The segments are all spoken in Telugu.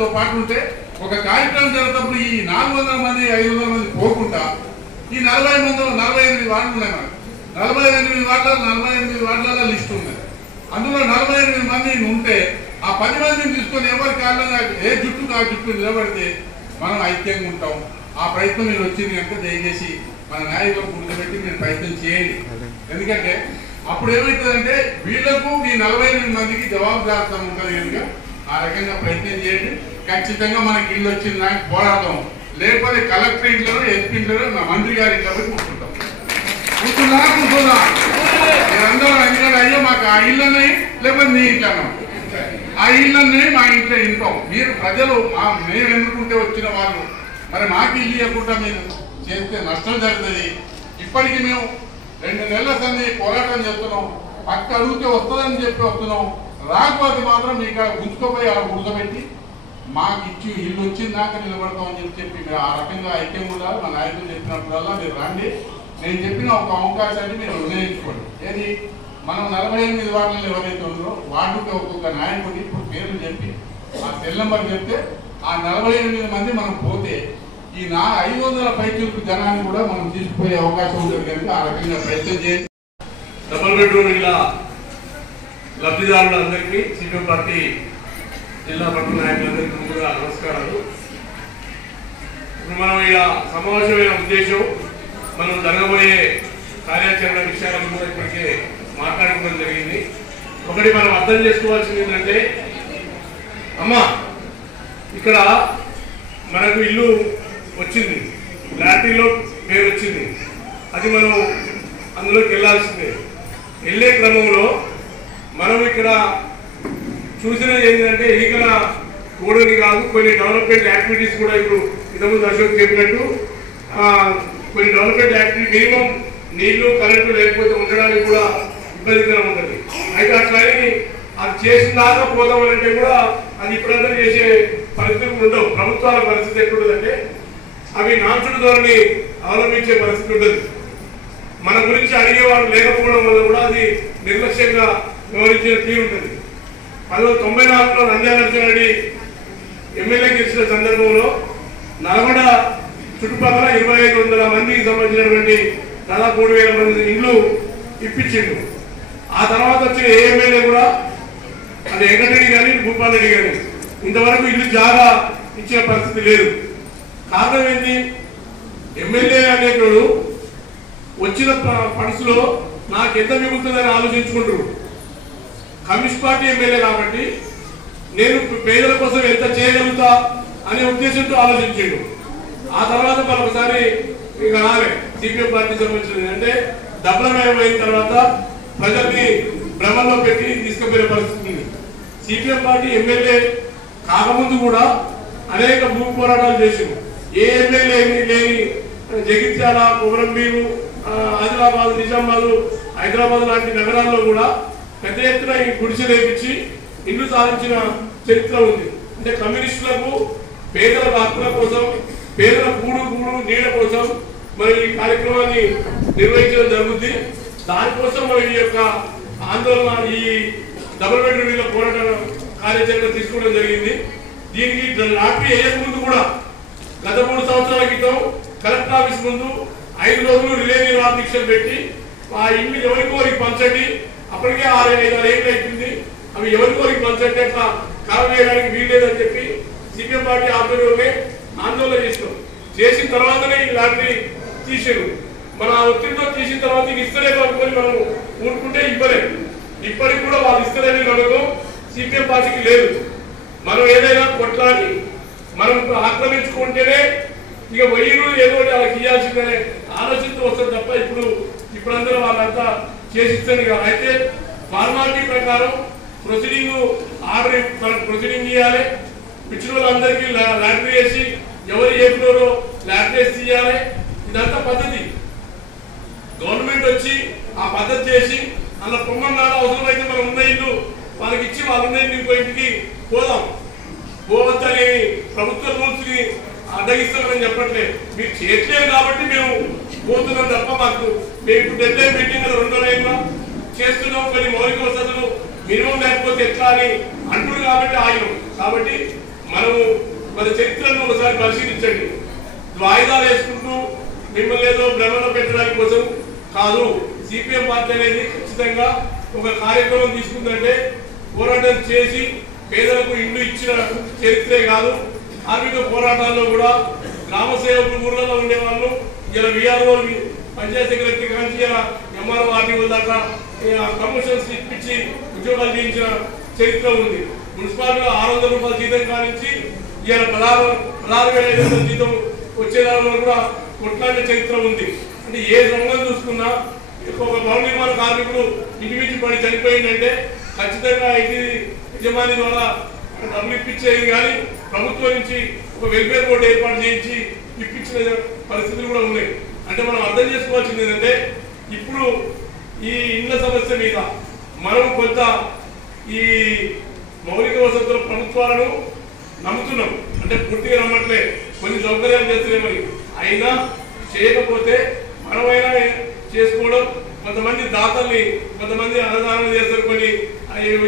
వార్డులతో పాటు ఉంటే ఒక కార్యక్రమం జరుగుతున్నప్పుడు ఈ 400 మంది 500 మంది పోకుండా ఈ 48 వార్డులు ఉన్నాయి. మనకు 48 వార్డులలో లిస్టు ఉన్నాయి. అందులో 48 మంది ఉంటే ఆ 10 మందిని తీసుకొని ఎవరి కారణంగా ఏ జుట్టుకు ఆ జుట్టు నిలబడితే మనం ఐక్యంగా ఉంటాం. ఆ ప్రయత్నం మీరు వచ్చింది కనుక దయచేసి మన నాయకులకు కూర్చోబెట్టి మీరు ప్రయత్నం చేయండి. ఎందుకంటే అప్పుడు ఏమవుతుందంటే వీళ్లకు ఈ 48 మందికి జవాబుదారితనం ఉంటుంది కనుక ఆ రకంగా ప్రయత్నం చేయండి. ఖచ్చితంగా మనకి ఇల్లు వచ్చింది నాకు పోరాడతాం. లేకపోతే కలెక్టర్ ఇంట్లో ఎస్పీ ఇంట్లో మా మంత్రి గారి ఇంట్లో పోయి కూర్చుంటాం. కూర్చున్నా మీరందరూ ఎందుకంటే అయ్యో మాకు ఆ ఇల్లు ఉన్నాయి, లేకపోతే నీ ఇంట్లో ఆ ఇళ్ళన్నీ మా ఇంట్లో ఇంటాం. మీరు ప్రజలు మేము ఎన్నుకుంటే వచ్చిన వాళ్ళు మరి మాకు ఇల్లు ఇవ్వకుండా మీరు చేస్తే నష్టం జరుగుతుంది. ఇప్పటికీ మేము 2 నెలల సంది పోరాటం చేస్తున్నాం. పక్క అడిగితే వస్తుందని చెప్పి వస్తున్నాం. రాకపోతే మాత్రం మీకు అక్కడ గుంజుకోపోయి అలా గుర్తుపెట్టి మాకు ఇచ్చి ఇల్లు వచ్చిందాక నిలబడతామని చెప్పి మీరు ఆ రకంగా ఐక్యం ఉండాలి. మా నాయకులు చెప్పినప్పుడల్లా మీరు రండి. నేను చెప్పిన ఒక అవకాశాన్ని మీరు నిర్ణయించుకోండి. ఏది మనం 48 వార్డులు ఎవరైతే ఉందో వార్డుకి ఒక్కొక్క నాయకుడిని ఇప్పుడు పేర్లు చెప్పి ఆ సెల్ నెంబర్ చెప్తే ఆ 48 మంది మనం పోతే ఈ 500 పైచులకు జనాన్ని కూడా మనం తీసుకుపోయే అవకాశం ఉంటుంది కనుక ఆ రకంగా ప్రయత్నం చేయండి. డబుల్ బెడ్రూమ్ ఇళ్ళ లబ్ధిదారులందరికీ సిపిఎం పార్టీ జిల్లా పట్టణ నాయకులందరికీ ముందుగా నమస్కారాలు. ఇప్పుడు మనం ఇలా సమావేశమైన ఉద్దేశం మనం జరగబోయే కార్యాచరణ విషయాలను కూడా ఇప్పటికే మాట్లాడుకోవడం జరిగింది. ఒకటి మనం అర్థం చేసుకోవాల్సింది ఏంటంటే అమ్మా ఇక్కడ మనకు ఇల్లు వచ్చింది, లాటరీలో పేరు వచ్చింది, అది మనం అందులోకి వెళ్ళాల్సిందే. వెళ్ళే క్రమంలో మనం ఇక్కడ చూసినది ఏంటంటే ఎన్నికల కూడని కాదు, కొన్ని డెవలప్మెంట్ యాక్టివిటీస్ కూడా ఇప్పుడు ఇంతకుముందు అశోక్ చెప్పినట్టు కొన్ని డెవలప్మెంట్ యాక్టివిటీ మినిమం నీళ్లు కరెంటు లేకపోతే ఉండడానికి కూడా ఇబ్బందికరం ఉంటుంది. అయితే అట్లని అది చేసిన దాకా పోదామంటే కూడా అది ఇప్పుడంతా చేసే పరిస్థితులు ఉండవు. ప్రభుత్వాల పరిస్థితి ఎట్లుంటుందంటే అవి నాచుడు ధోరణి అవలంబించే పరిస్థితి ఉంటుంది. మన గురించి అడిగేవాడు లేకపోవడం వల్ల కూడా అది నిర్లక్ష్యంగా వ్యవహరించిన తీరు ఉంటుంది. 1994లో నంద్యాల ఎమ్మెల్యే గెలిచిన సందర్భంలో నల్గొండ చుట్టుపక్కల 2500 మందికి సంబంధించినటువంటి దాదాపు 3000 మంది ఇల్లు ఇప్పించిండు. ఆ తర్వాత వచ్చిన ఏ ఎమ్మెల్యే కూడా అది వెంకటరెడ్డి కానీ భూపాల్ రెడ్డి కానీ ఇంతవరకు ఇల్లు జాగా ఇచ్చిన పరిస్థితి లేదు. కారణం ఏంటి? ఎమ్మెల్యే అనేటోడు వచ్చిన ఫండ్స్లో నాకు ఎంత మిగులుతుందని ఆలోచించుకుంటారు. కమ్యూనిస్ట్ పార్టీ ఎమ్మెల్యే కాబట్టి నేను పేదల కోసం ఎంత చేయగలుగుతా అనే ఉద్దేశంతో ఆలోచించాడు. ఆ తర్వాత మరొకసారి ఇక రాలే సిపిఎం పార్టీ సంబంధించింది అంటే డబ్బులమయం అయిన తర్వాత ప్రజల్ని భ్రమంలో పెట్టి తీసుకుపోయే పరిస్థితి ఉంది. సిపిఎం పార్టీ ఎమ్మెల్యే కాకముందు కూడా అనేక భూ పోరాటాలు చేసింది. ఏ ఎమ్మెల్యే లేని జగిత్యాల, కొమరంభీము, ఆదిలాబాద్, నిజామాబాద్, హైదరాబాద్ లాంటి నగరాల్లో కూడా పెద్ద ఎత్తున ఈ గుడిసె లేపించి ఇల్లు సాధించిన చరిత్ర ఉంది. అంటే కమ్యూనిస్టులకు పేదల హక్కుల కోసం, పేదల కూడు నీడ కోసం మరి ఈ కార్యక్రమాన్ని నిర్వహించడం జరుగుతుంది. దానికోసం మరి ఈ యొక్క ఆందోళన ఈ డబుల్ బెడ్రూమ్ ఇళ్ల పోరాట కార్యాచరణ తీసుకోవడం జరిగింది. దీనికి లాటరీ వేయక ముందు కూడా గత 3 సంవత్సరాల క్రితం కలెక్టర్ ఆఫీస్ ముందు 5 రోజులు రిలే నిర్వహణ దీక్షలు పెట్టి ఆ ఇల్లు ఎవరికోరికి పంచండి, అప్పటికే 6-5 ఏళ్ళు అవుతుంది, అవి ఎవరికోరికి పంచండి అట్లా కాలం వేయడానికి వీల్లేదని చెప్పి సిపిఎం పార్టీ ఆధ్వర్యంలోనే ఆందోళన చేసినాం. చేసిన తర్వాతనే ఈ లాటరీ తీసారు. మన ఒత్తిడితో తీసిన తర్వాత ఇది ఇస్తలే అనుకొని మనం ఊరుకుంటే ఇవ్వలేదు. ఇప్పటికి కూడా వాళ్ళు ఇస్తలేని నమ్మకం సిపిఎం పార్టీకి లేదు. మనం ఏదైనా కొట్లాడి మనం ఆక్రమించుకుంటేనే ఇక వెయ్యిలు ఏదో వాళ్ళకి ఇవ్వాల్సిందనే ఆలోచనతో వస్తుంది తప్ప ఇప్పుడందరూ వాళ్ళంతా చేసిస్తుంది కదా. అయితే ఫార్మాలిటీ ప్రకారం ప్రొసీడింగ్ ఆర్డర్ మనకు ప్రొసీడింగ్ ఇవ్వాలి. ఇచ్చిన వాళ్ళందరికీ లాటరీ వేసి ఎవరు చెప్పినారో లాటరీ వేసి తీయాలి. ఇదంతా పద్ధతి. గవర్నమెంట్ వచ్చి ఆ పద్ధతి చేసి అలా పొమ్మన్నాడు. అవసరమైతే మనం ఉన్న ఇల్లు వాళ్ళకి ఇచ్చి వాళ్ళు ఉన్న ఇంకో ఇంటికి పోవద్దని ప్రభుత్వ రూల్స్ ని అడ్డగిస్తామని చెప్పట్లేదు. మీరు చేయట్లేదు కాబట్టి మేము పోతున్నాం తప్ప మేము ఇప్పుడు డెడ్ లైన్ మీటింగ్ 2 లైన్లో చేస్తున్నాం. కొన్ని మౌలిక వసతులు మినిమం లేకపోతే ఎట్లా అని అంటున్నారు కాబట్టి ఆగినాం. కాబట్టి మనము మన చరిత్రను ఒకసారి పరిశీలించండి. వాయిదాలు వేసుకుంటూ మిమ్మల్ని ఏదో భ్రమలో పెట్టడానికి కోసం కాదు. సిపిఎం పార్టీ అనేది ఖచ్చితంగా ఒక కార్యక్రమం తీసుకుందంటే పోరాటం చేసి పేదలకు ఇల్లు ఇచ్చిన చరిత్రే కాదు, కార్మిక పోరాటాల్లో కూడా గ్రామ సేవకులు ఊర్లలో ఉండేవాళ్ళు ఇలా విఆర్ఓ పంచాయతీ సెక్రటరీ కానీ ఇలా ఎంఆర్ఓ ఆర్టీఓ దాకా ప్రమోషన్స్ ఇప్పించి ఉద్యోగాలు చేయించిన చరిత్ర ఉంది. మున్సిపాలిటీలో 600 రూపాయల జీతం కానించి ఇలా 16,500 జీతం వచ్చేదానిలో కూడా కొట్లాడిన చరిత్ర ఉంది. అంటే ఏ రంగం చూసుకున్నా ఒక భవన నిర్మాణ కార్మికుడు ఇంటిమించి పడి చనిపోయిందంటే ఖచ్చితంగా ఇంటి యజమాని ద్వారా డబ్బులు ఇప్పించేది కానీ ప్రభుత్వం నుంచి ఒక వెల్ఫేర్ బోర్డు ఏర్పాటు చేయించి ఇప్పించిన పరిస్థితులు కూడా ఉన్నాయి. అంటే మనం అర్థం చేసుకోవాల్సింది ఏంటంటే ఇప్పుడు ఈ ఇండ్ల సమస్య మీద మనం కొంత ఈ మౌలిక వసతుల ప్రభుత్వాలను నమ్ముతున్నాం. అంటే పూర్తిగా నమ్మట్లే, కొన్ని సౌకర్యాలు చేస్తున్నామని. అయినా చేయకపోతే మనమైనా చేసుకోవడం, కొంతమంది దాతల్ని కొంతమంది అన్నదానం చేస్తారు, కొన్ని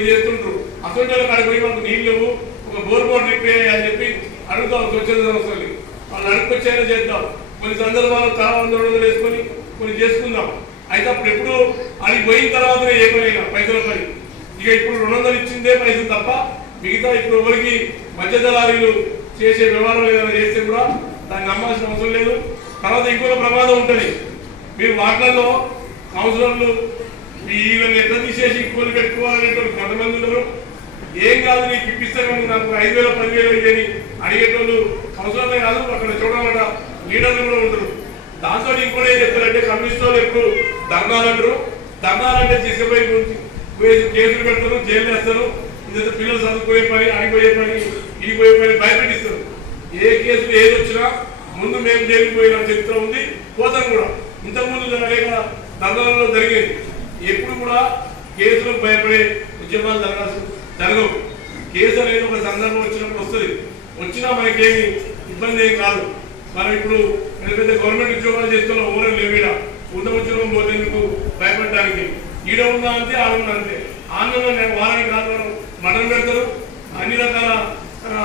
చేస్తుంటారు. అసలు కాడికి పోయి మనకు నీళ్ళు లేవు, ఒక బోర్ బోర్డు రిపేర్ అని చెప్పి అడుగుతాం స్వచ్ఛంద సంస్థలు. వాళ్ళు అడుగుకొచ్చేలా చేద్దాం. కొన్ని సందర్భాలు తల 100 వేసుకొని కొన్ని చేసుకుందాం. అయితే అప్పుడు ఎప్పుడు అడిగి పోయిన తర్వాత ఏ పని పైసల పని. ఇక ఇప్పుడు 200 ఇచ్చిందే పైసలు తప్ప మిగతా ఇప్పుడు ఎవరికి మధ్య దళారీలు చేసే వ్యవహారం ఏదైనా చేస్తే కూడా దాన్ని నమ్మాల్సిన అవసరం లేదు. తర్వాత ఇంకొక ప్రమాదం ఉంటుంది. మీరు వాటిల్లో కౌన్సిలర్లు వీళ్ళని ఎట్లా తీసేసి ఇంకోళ్ళు పెట్టుకోవాలనేటువంటి కొంతమంది ఉన్నారు. ఏం కాదు నీకు ఇప్పిస్తాను, నాకు 5,000 10,000 ఇవ్వని అడిగేటోళ్ళు కౌన్సిలర్లే కాదు, అక్కడ చూడాలట లీడర్లు కూడా ఉంటారు. దాంతో ఇంకోటి ఏం చెప్తారంటే కమ్యూనిస్ట్ వాళ్ళు ఎప్పుడు ధర్నాలు అంటారు. ధర్నాలు అంటే తీసుకుపోయి కేసులు పెడతారు, జైలు వేస్తారు. ఇదైతే పిల్లలు చదువుకునే పని, అడిగిపోయే పని, ఇడిపోయే పని భయపెట్టిస్తారు. ఏ కేసులు ఏది వచ్చినా ముందు మేము జైలుకి పోయిన చరిత్ర ఉంది, పోతాం కూడా. ఇంతకుముందు అనేక ధర్నాలలో జరిగేది. ఎప్పుడు కూడా కేసులకు భయపడే ఉద్యమాలు జరగవు. కేసు అనేది ఒక సందర్భం వచ్చినప్పుడు వస్తుంది. వచ్చినా మనకేమి ఇబ్బంది ఏం కాదు. మనం ఇప్పుడు పెద్ద గవర్నమెంట్ ఉద్యోగాలు చేస్తున్న ఓరం లేవీడ ఉన్న ఉద్యోగం పోతేందుకు భయపడడానికి. ఈడ ఉందా అంతే, ఆడ ఉందా అంతే. ఆనందంగా వారానికి కాదు మటన్ పెడతారు, అన్ని రకాల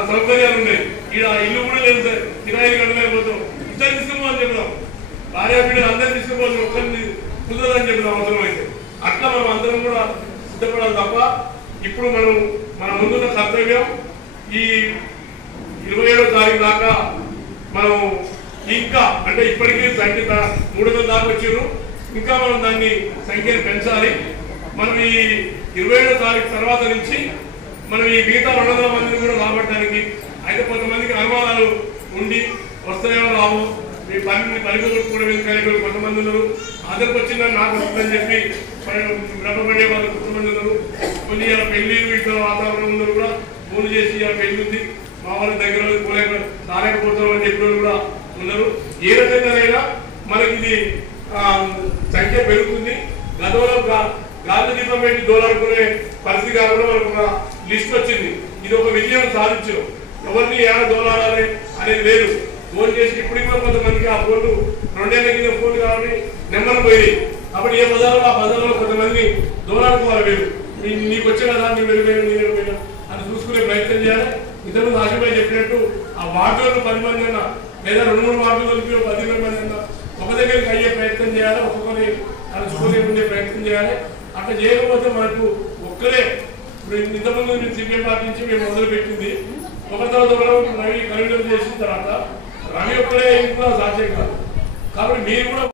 సౌకర్యాలు ఉన్నాయి. ఈడ ఇల్లు కూడా లేదు సార్, కిరాయిలు కట్టలేకపోతాం. ఇద్దరు తీసుకుపోవాలని చెప్తాం, భార్య బిడ్డలు అందరూ తీసుకుపోవాలి, ఒక్కరిని కుదరదని చెప్తాం అవసరం అయితే. అట్లా మనం అందరం కూడా సిద్ధపడాలి తప్ప ఇప్పుడు మన ముందున్న కర్తవ్యం ఈ 27వ తారీఖు దాకా మనం ఇంకా అంటే ఇప్పటికీ సంఖ్య 300 దాకా వచ్చారు. ఇంకా మనం దాన్ని సంఖ్యను పెంచాలి. మనం ఈ 27వ తారీఖు తర్వాత నుంచి మనం ఈ మిగతా 200 మందిని కూడా రాబట్టడానికి. అయితే కొంతమందికి అనుమానాలు ఉండి వస్తాయో రావో, మీ పనిని పరిగొట్టుకోవడం కలిగి కొంతమంది ఉన్నారు. అందరికి వచ్చిందని నాకు వస్తుందని చెప్పి భ్రమపడే వాళ్ళు కొంతమంది ఉన్నారు. కొన్ని పెళ్లిళ్ళు ఇతర వాతావరణం ఉన్నారు కూడా ఫోన్ చేసి ఆ పెళ్లి ఉంది మా వాళ్ళ దగ్గర రాలేకపోతాం అని చెప్పిన కూడా ఉన్నారు. ఏ రకంగానైనా మనకి ఇది సంఖ్య పెరుగుతుంది. గతంలో గాంధీ దీపం పెట్టి దోలాడుకునే పరిస్థితి కాకుండా మనకు ఒక లిస్ట్ వచ్చింది. ఇది ఒక విజయం సాధించాం. ఎవరిని ఎలా దోలాడాలి అనేది లేదు. ఫోన్ చేసి ఇప్పటికి కూడా కొంతమందికి ఆ ఫోన్లు 2 ఏళ్ల కింద ఫోన్ కాబట్టి నెంబర్ పోయి అప్పుడు ఏ బజార్లో ఆ బజార్లో కొంతమంది దోలాడుకోవాలి. వీళ్ళు నీకు వచ్చే కదా నీ వెళ్ళిపోయినా అని చూసుకునే ప్రయత్నం చేయాలి. ఇంతకుముందు ఆశపై చెప్పినట్టు ఆ వార్డులను 10 మంది అన్నా లేదా 2-3 వార్డులు కలిపి 10 మంది అన్నా ఒక దగ్గరికి అయ్యే ప్రయత్నం చేయాలి. ఒక్కొక్కరి అలుచుకునే ఉండే ప్రయత్నం చేయాలి. అట్లా చేయకపోతే మనకు ఒక్కరే ఇంతకుముందు సిపిఎం పార్టీ నుంచి మేము మొదలు పెట్టింది. ఒక తర్వాత రవి కన్వీనర్ చేసిన తర్వాత రవి ఒక్కడే కూడా సాధ్యం కాదు. కాబట్టి మీరు కూడా